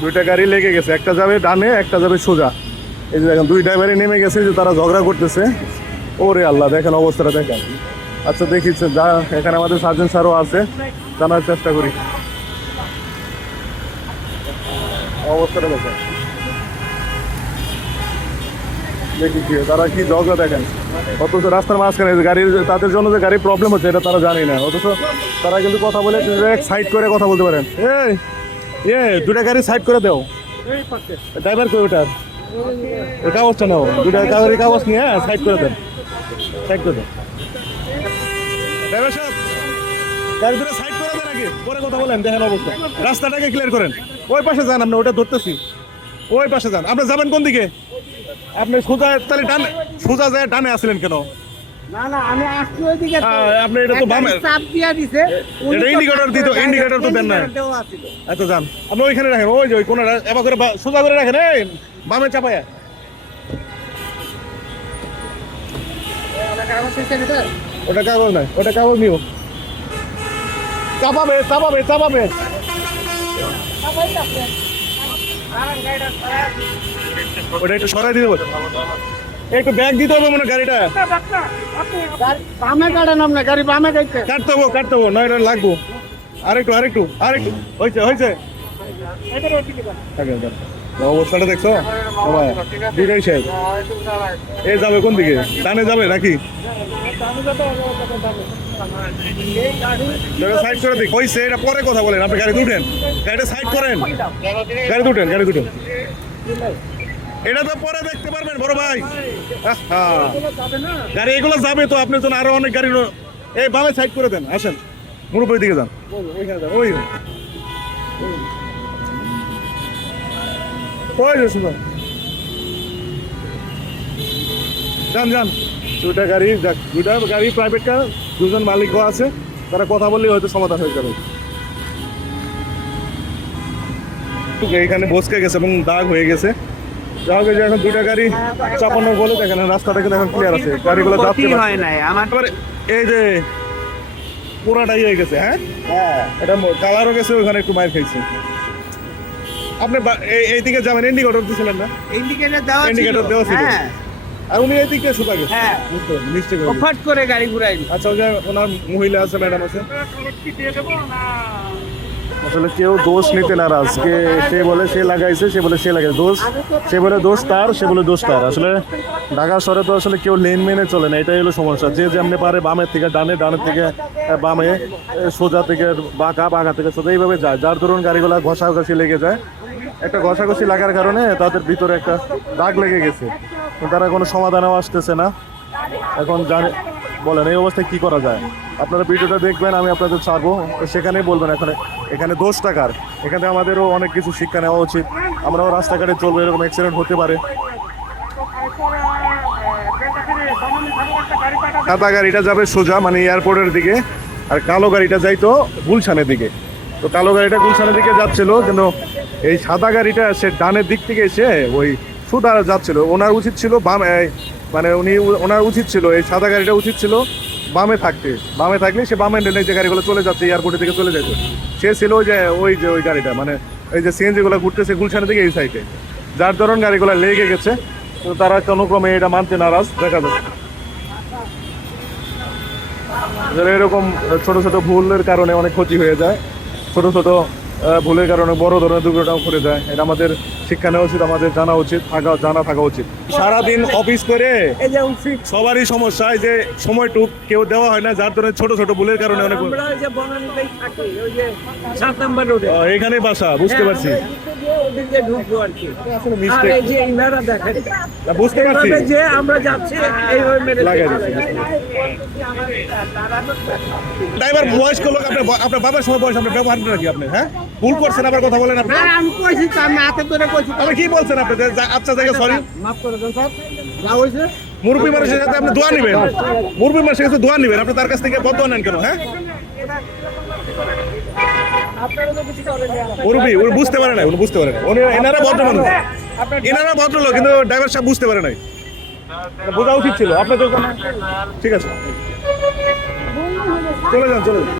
দুইটা গাড়ি লেগে গেছে, একটা যাবে ডানে, একটা যাবে সোজা। এই যে দেখেন, দুই ড্রাইভারই নেমে গেছে যে তারা ঝগড়া করতেছে। ওরে আল্লাহ, দেখেন অবস্থাটা, দেখেন। আচ্ছা যা, এখানে আমাদের সার্জন স্যারও আছে, জানার চেষ্টা করি। অবস্থাটা দেখেন। দেখি কি, তারা ঝগড়া দেখেন? রাস্তার মাঝখানে তাদের জন্য যে গাড়ির প্রবলেম হচ্ছে, এটা তারা জানি না। অথচ তারা কিন্তু কথা বলে সাইড করে কথা বলতে পারেন। এই এ, দুটা গাড়ি সাইড করে দাও। ড্রাইভার কই ওটার? এই কাগজটা নাও। দুটা গাড়ির কাগজ নিয়ে সাইড করে দেন। সাইড করে দেন। ড্রাইভার সাহেব, গাড়ি দুটো সাইড করে দেন আগে, পরে কথা বলেন, দেখেন অবস্থা। রাস্তাটাকে ক্লিয়ার করেন। ওই পাশে যান আপনি, ওটা ধরতেছি। ওই পাশে যান। আপনি যাবেন কোন দিকে? আপনি সোজা তাহলে ডান সোজা যায়, ডানে আসলেন কেন? না না আমি আসছি ওইদিকে আপনি এটা তো বামে- চাপ দিয়া দিছে এটা তো দিত, গাড়ি- তো দেন না। indicator দেওয়া ছিল। আচ্ছা যান। আপনি ওইখানে রাখেন ওই যে ওই কোনটা এবার করে বা- সোজা করে রাখেন এই বামে চাপায়া। ওটা কাগজ নাই ওটা কাগজ নিও চাপাবে চাপাবে চাপাবে। ওটা একটু সরাই দিতে একটু ব্যাগ দিতে হবে মনে গাড়িটা। গাড়ি- বামে কাটেন আপনি গাড়ি বামে যাইতে কাটতে হব কাটতে হব নয় লাগবো। আরেকটু আরেকটু আরেকটু হয়েছে হয়েছে। অবস্থাটা দেখছ? বাবা, দুইটাই শেষ। এ যাবে কোন দিকে? ডানে যাবে নাকি? সাইড করে দিক। হয়েছে এটা পরে কথা বলেন। আপনি গাড়ি দুটেন গাড়িটা সাইড করেন। গাড়ি দুটেন গাড়ি দুটেন এটা তো পরে দেখতে পারবেন, বড় ভাই। গাড়ি এগুলো যাবে তো, আপনার জন্য আরও অনেক গাড়ি এই বামে সাইড করে দেন, আসেন। মুরব্বই দিকে যান। ওই যান যান। দুইটা গাড়ি দুইটা গাড়ি প্রাইভেট দুজন মালিকও আছে। তারা কথা বললেই হয়তো সমাধান হয়ে যাবে। এইখানে বসকে গেছে এবং দাগ হয়ে গেছে। যা হোক এখন দুইটা গাড়ি চাপানোর বলে দেখেন রাস্তাটা কিন্তু এখন ক্লিয়ার আছে গাড়িগুলো যাচ্ছে হয় নাই আমার এই যে পুরাটাই হয়ে গেছে হ্যাঁ? হ্যাঁ। এটা কালারও গেছে ওখানে একটু মাইর খাইছে। আপনি এইদিকে যাবেন ইন্ডিকেটর দিছিলেন না? ইন্ডিকেটর দেওয়া ছিল। Indicator দেওয়া ছিল। হ্যাঁ। আর উনি এইদিকে শুকা গেছে। হ্যাঁ। বুঝতে মিস্টেক হয়ে করে গাড়ি ঘুরাই। আচ্ছা ওনার মহিলা আছে ম্যাডাম আছে। আসলে কেউ দোষ নিতে নারাজ। কে সে বলে সে লাগাইছে, সে বলে সে লাগাইছে। দোষ, সে বলে দোষ তার, সে বলে দোষ তার। আসলে ঢাকা শহরে তো আসলে কেউ লেন মেনে চলে না, এটাই হলো সমস্যা। যে যেমনি পারে বামের থেকে, ডানে ডানের থেকে বামে সোজা থেকে, বাঁকা বাঁকা থেকে, সোজা এইভাবে যায়। যার ধরুন গাড়িগুলো ঘষাঘষি লেগে যায়, একটা ঘষাঘষি লাগার কারণে তাদের ভিতরে একটা দাগ লেগে গেছে। তারা কোনো সমাধানেও আসতেছে না। এখন জানে বলেন, এই অবস্থায় কি করা যায়? আপনারা ভিডিওটা দেখবেন, আমি আপনাদের ছাড়বো। সেখানেই বলবেন এখানে এখানে দোষ টাকার। এখানে আমাদেরও অনেক কিছু শিক্ষা নেওয়া উচিত। আমরাও রাস্তাঘাটে চলবো, এরকম অ্যাক্সিডেন্ট হতে পারে। সাদা গাড়িটা যাবে সোজা মানে এয়ারপোর্টের দিকে, আর কালো গাড়িটা যাইতো গুলশানের দিকে। তো কালো গাড়িটা গুলশানের দিকে যাচ্ছিল, কিন্তু এই সাদা গাড়িটা সে ডানের দিক থেকে এসে ওই সুদা যাচ্ছিল। ওনার উচিত ছিল বাম মানে উনি ওনার উচিত ছিল, এই সাদা গাড়িটা উচিত ছিল বামে থাকতে। বামে থাকলে সে বামে নেই যে গাড়িগুলো চলে যাচ্ছে এয়ারপোর্টের দিকে চলে যাচ্ছে, সে ছিল যে, ওই যে, ওই গাড়িটা মানে এই যে সিএনজিগুলো ঘুরতেছে গুলশানের দিকে এই সাইডে যার ধরুন গাড়িগুলো লেগে গেছে, তো তারা কোনো ক্রমে এটা মানতে নারাজ, দেখা যাচ্ছে এরকম ছোট ছোট ভুলের কারণে অনেক ক্ষতি হয়ে যায়। ছোট ছোট ভুলের কারণে বড় ধরনের দুর্ঘটনা করে যায়। এটা আমাদের শিক্ষা নেওয়া উচিত আমাদের জানা উচিত থাকা জানা থাকা উচিত। সারাদিন অফিস করে সবারই সমস্যা এই যে সময়টুক কেউ দেওয়া হয় না যার ধরনের ছোট ছোট ভুলের কারণে অনেক এখানে বাসা বুঝতে পারছি। বুঝতে পারছি। যে আমরা যাচ্ছি দিচ্ছি। ড্রাইভার বয়স্ক লোক আপনার আপনার বাবার সময় বয়স আপনার ব্যবহার করেন নাকি আপনি হ্যাঁ? ভুল করছেন আবার কথা বলেন আপনি। আমি কইছি তো আমি হাতে ধরে কইছি আপনি কি বলছেন আপনি? আচ্ছা জায়গা সরি মাফ করে দেন স্যার। যা মুরব্বী মানুষের সাথে আপনি দোয়া নেবেন। মুরব্বী মানুষের কাছে দোয়া নেবেন। আপনি তার কাছ থেকে বদোয়া নেন কেন হ্যাঁ? মুরব্বী উনি বুঝতে পারে না উনি বুঝতে পারে না উনি এনারা ভদ্র মানুষ। এনারা ভদ্রলোক কিন্তু ড্রাইভার সাহেব বুঝতে পারে নাই। বোঝা উচিত ছিল। আপনাদের ঠিক আছে। চলে যান চলে যান।